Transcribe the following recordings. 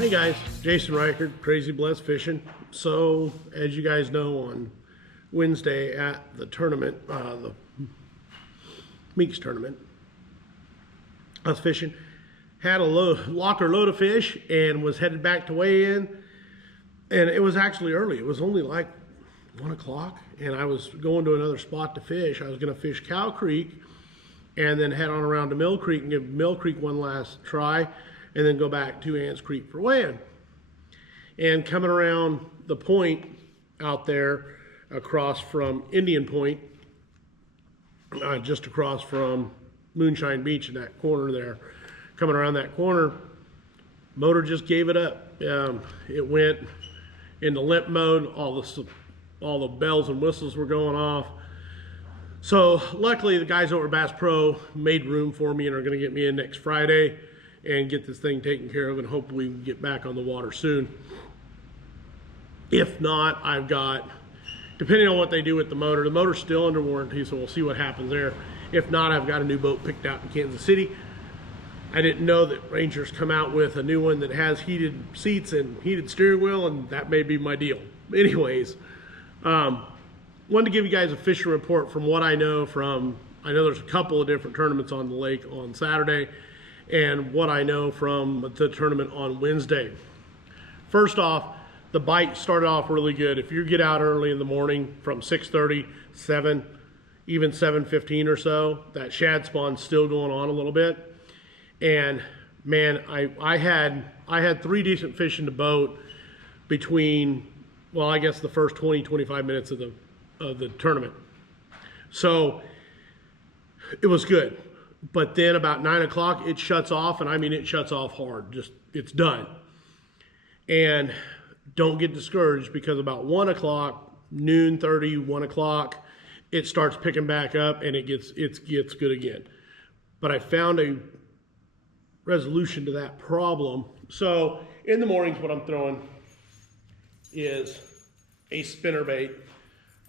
Hey guys, Jason Reichert, Crazy Blessed Fishing. So, as you guys know, on Wednesday at the tournament, the Meeks tournament, I was fishing, had a locker load of fish, and was headed back to weigh in. And it was actually early. It was only like 1 o'clock, and I was going to another spot to fish. I was going to fish Cow Creek, and then head on around to Mill Creek and give Mill Creek one last try, and then go back to Ants Creek for weigh-in. And coming around the point out there across from Indian Point, just across from Moonshine Beach in that corner there, coming around that corner, motor just gave it up. It went into limp mode. All the bells and whistles were going off. So luckily the guys over at Bass Pro made room for me and are going to get me in next Friday and get this thing taken care of, and hopefully we can get back on the water soon. If not, I've got, depending on what they do with the motor's still under warranty, so we'll see what happens there. If not, I've got a new boat picked out in Kansas City. I didn't know that Ranger's come out with a new one that has heated seats and heated steering wheel, and that may be my deal. Anyways, wanted to give you guys a fishing report from what I know there's a couple of different tournaments on the lake on Saturday, and what I know from the tournament on Wednesday. First off, the bite started off really good. If you get out early in the morning from 6:30, 7, even 7:15 or so, that shad spawn's still going on a little bit. And man, I had 3 decent fish in the boat between, well, I guess the first 20-25 minutes of the tournament. So it was good. But then about 9 o'clock, it shuts off, and I mean, it shuts off hard. Just, it's done. And don't get discouraged, because about 1 o'clock, noon 30, 1 o'clock, it starts picking back up, and it gets good again. But I found a resolution to that problem. So in the mornings, what I'm throwing is a spinnerbait.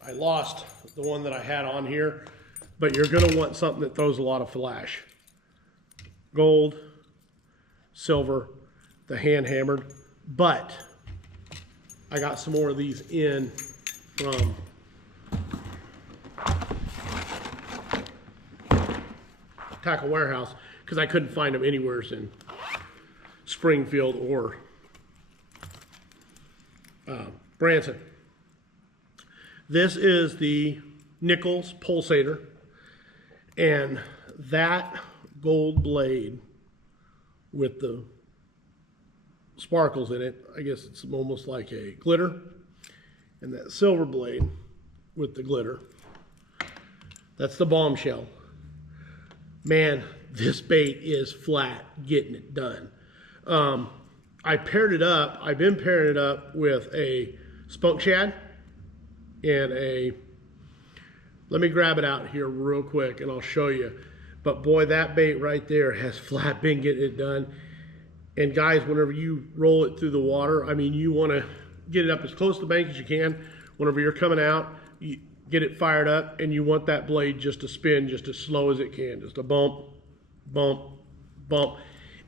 I lost the one that I had on here, but you're going to want something that throws a lot of flash. Gold, silver, the hand hammered, but I got some more of these in from Tackle Warehouse, because I couldn't find them anywhere in Springfield or Branson. This is the Nichols Pulsator, and that gold blade with the sparkles in it, I guess it's almost like a glitter, and that silver blade with the glitter, that's the Bombshell. Man, this bait is flat getting it done. I've been pairing it up with a spunk shad and let me grab it out here real quick and I'll show you. But boy, that bait right there has flat been getting it done. And guys, whenever you roll it through the water, I mean, you want to get it up as close to the bank as you can. Whenever you're coming out, you get it fired up, and you want that blade just to spin just as slow as it can. Just a bump, bump, bump.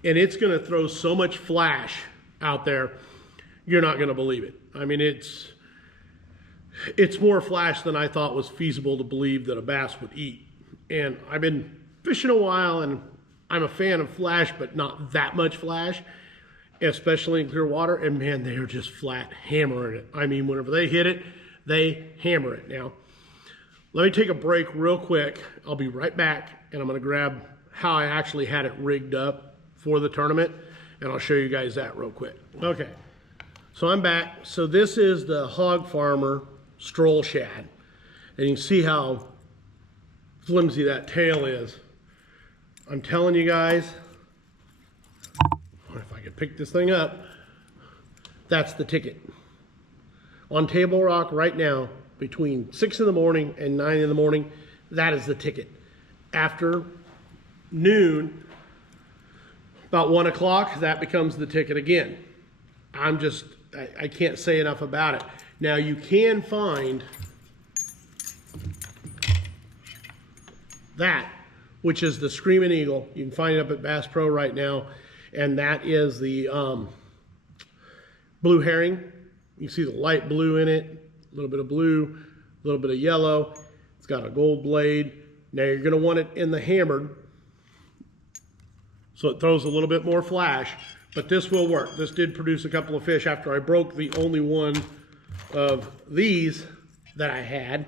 And it's going to throw so much flash out there, you're not going to believe it. I mean, it's more flash than I thought was feasible to believe that a bass would eat. And I've been fishing a while, and I'm a fan of flash, but not that much flash, especially in clear water. And man, they are just flat hammering it. I mean, whenever they hit it, they hammer it. Now, let me take a break real quick. I'll be right back, and I'm going to grab how I actually had it rigged up for the tournament, and I'll show you guys that real quick. Okay, so I'm back. So this is the Hog Farmer Stroll Shad, and you can see how flimsy that tail is. I'm telling you guys, if I could pick this thing up, that's the ticket. On Table Rock right now, between 6 in the morning and 9 in the morning, that is the ticket. After noon, about 1 o'clock, that becomes the ticket again. I can't say enough about it. Now you can find that, which is the Screaming Eagle. You can find it up at Bass Pro right now, and that is the blue herring. You see the light blue in it, a little bit of blue, a little bit of yellow. It's got a gold blade. Now you're gonna want it in the hammered, so it throws a little bit more flash, but this will work. This did produce a couple of fish after I broke the only one of these that I had.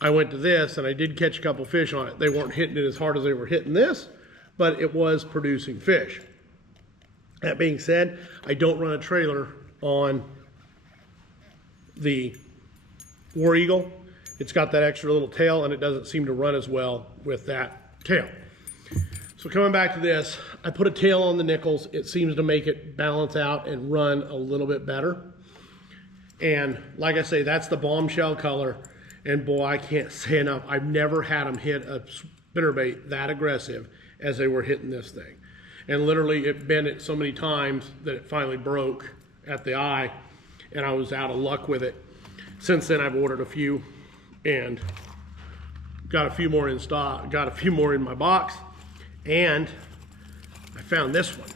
I went to this and I did catch a couple fish on it. They weren't hitting it as hard as they were hitting this, but it was producing fish. That being said, I don't run a trailer on the War Eagle. It's got that extra little tail and it doesn't seem to run as well with that tail. So coming back to this, I put a tail on the nickels. It seems to make it balance out and run a little bit better. And like I say, that's the bombshell color. And boy, I can't say enough. I've never had them hit a spinnerbait that aggressive as they were hitting this thing. And literally it bent it so many times that it finally broke at the eye and I was out of luck with it. Since then I've ordered a few and got a few more in stock, got a few more in my box, and I found this one.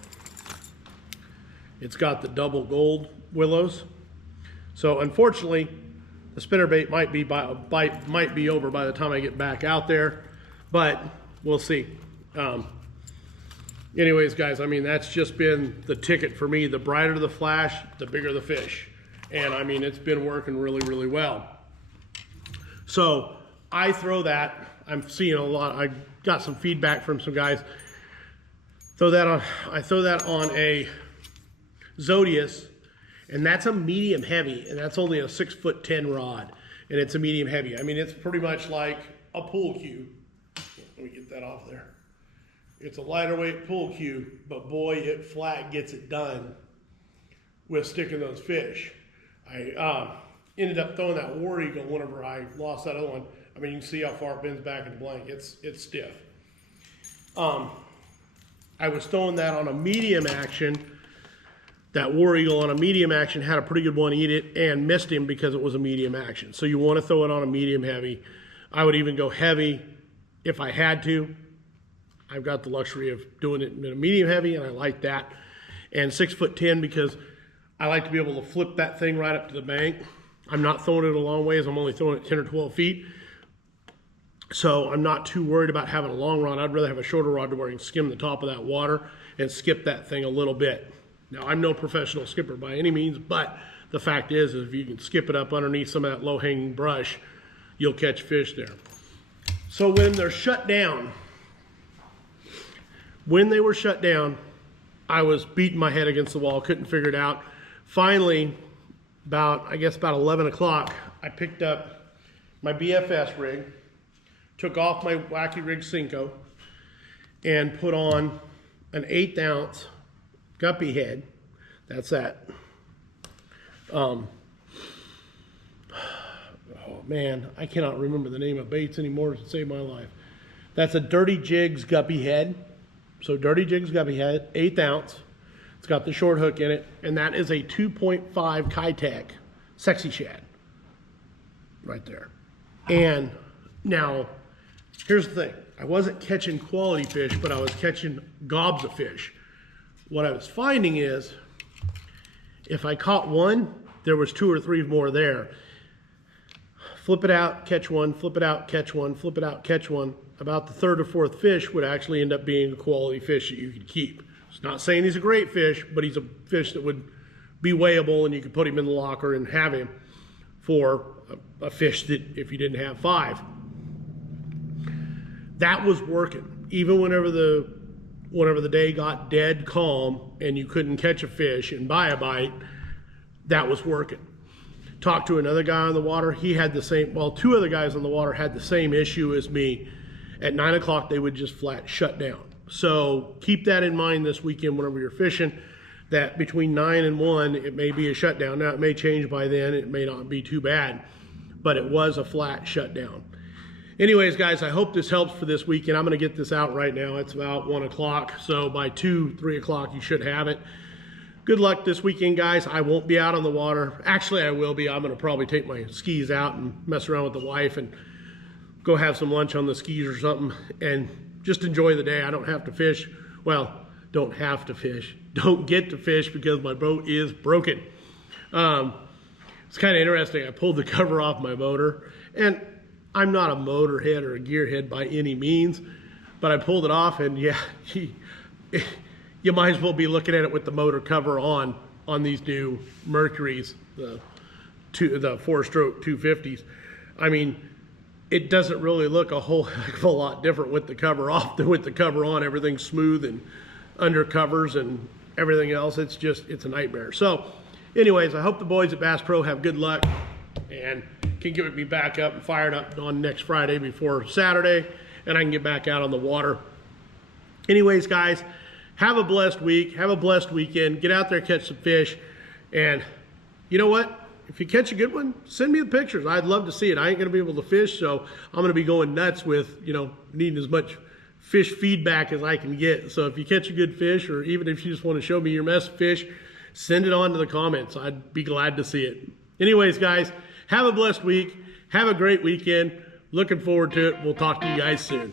It's got the double gold willows. So unfortunately, the spinnerbait might be over by the time I get back out there, but we'll see. Anyways, guys, I mean, that's just been the ticket for me. The brighter the flash, the bigger the fish. And I mean, it's been working really, really well. So I throw that, I'm seeing a lot, I got some feedback from some guys. I throw that on a Zodius, and that's a medium heavy, and that's only a 6'10" rod, and it's a medium heavy. I mean, it's pretty much like a pool cue. Let me get that off there. It's a lighter weight pool cue, but boy, it flat gets it done with sticking those fish. I ended up throwing that War Eagle whenever I lost that other one. I mean, you can see how far it bends back in the blank. It's stiff. I was throwing that on a medium action. That War Eagle on a medium action had a pretty good one eat it and missed him because it was a medium action. So you want to throw it on a medium heavy. I would even go heavy if I had to. I've got the luxury of doing it in a medium heavy, and I like that. And 6'10" because I like to be able to flip that thing right up to the bank. I'm not throwing it a long ways. I'm only throwing it 10 or 12 feet. So I'm not too worried about having a long rod. I'd rather have a shorter rod to where I can skim the top of that water and skip that thing a little bit. Now, I'm no professional skipper by any means, but the fact is if you can skip it up underneath some of that low-hanging brush, you'll catch fish there. So when they're shut down, when they were shut down, I was beating my head against the wall, couldn't figure it out. Finally, I guess about 11 o'clock, I picked up my BFS rig, took off my Wacky Rig Cinco, and put on an 1/8 ounce guppy head. That's that. Oh man, I cannot remember the name of baits anymore to save my life. That's a Dirty Jigs guppy head. So Dirty Jigs guppy head, 1/8 ounce. It's got the short hook in it, and that is a 2.5 Kitech Sexy Shad right there. And now, here's the thing. I wasn't catching quality fish, but I was catching gobs of fish. What I was finding is, if I caught one, there was 2 or 3 more there. Flip it out, catch one, flip it out, catch one, flip it out, catch one. About the 3rd or 4th fish would actually end up being a quality fish that you could keep. It's not saying he's a great fish, but he's a fish that would be weighable and you could put him in the locker and have him for a fish that if you didn't have 5. That was working. Even whenever the day got dead calm and you couldn't catch a fish and buy a bite, that was working. Talked to another guy on the water. He had the same, well, 2 other guys on the water had the same issue as me. At 9 o'clock, they would just flat shut down. So keep that in mind this weekend whenever you're fishing, that between 9 and 1, it may be a shutdown. Now, it may change by then. It may not be too bad, but it was a flat shutdown. Anyways, guys, I hope this helps for this weekend. I'm going to get this out right now. It's about 1 o'clock, so by 2, 3 o'clock, you should have it. Good luck this weekend, guys. I won't be out on the water. Actually, I will be. I'm going to probably take my skis out and mess around with the wife and go have some lunch on the skis or something and just enjoy the day. I don't have to fish. Well, don't have to fish, don't get to fish because my boat is broken. It's kind of interesting. I pulled the cover off my motor, and I'm not a motorhead or a gearhead by any means, but I pulled it off, and yeah, you might as well be looking at it with the motor cover on these new Mercuries, the 4-stroke 250s. I mean, it doesn't really look a whole heck of a lot different with the cover off than with the cover on. Everything's smooth and under covers and everything else. It's a nightmare. So anyways, I hope the boys at Bass Pro have good luck and can get me back up and fired up on next Friday before Saturday, and I can get back out on the water. Anyways, guys, have a blessed week. Have a blessed weekend. Get out there, catch some fish. And you know what? If you catch a good one, send me the pictures. I'd love to see it. I ain't going to be able to fish, so I'm going to be going nuts with, needing as much fish feedback as I can get. So if you catch a good fish, or even if you just want to show me your mess of fish, send it on to the comments. I'd be glad to see it. Anyways, guys, have a blessed week. Have a great weekend. Looking forward to it. We'll talk to you guys soon.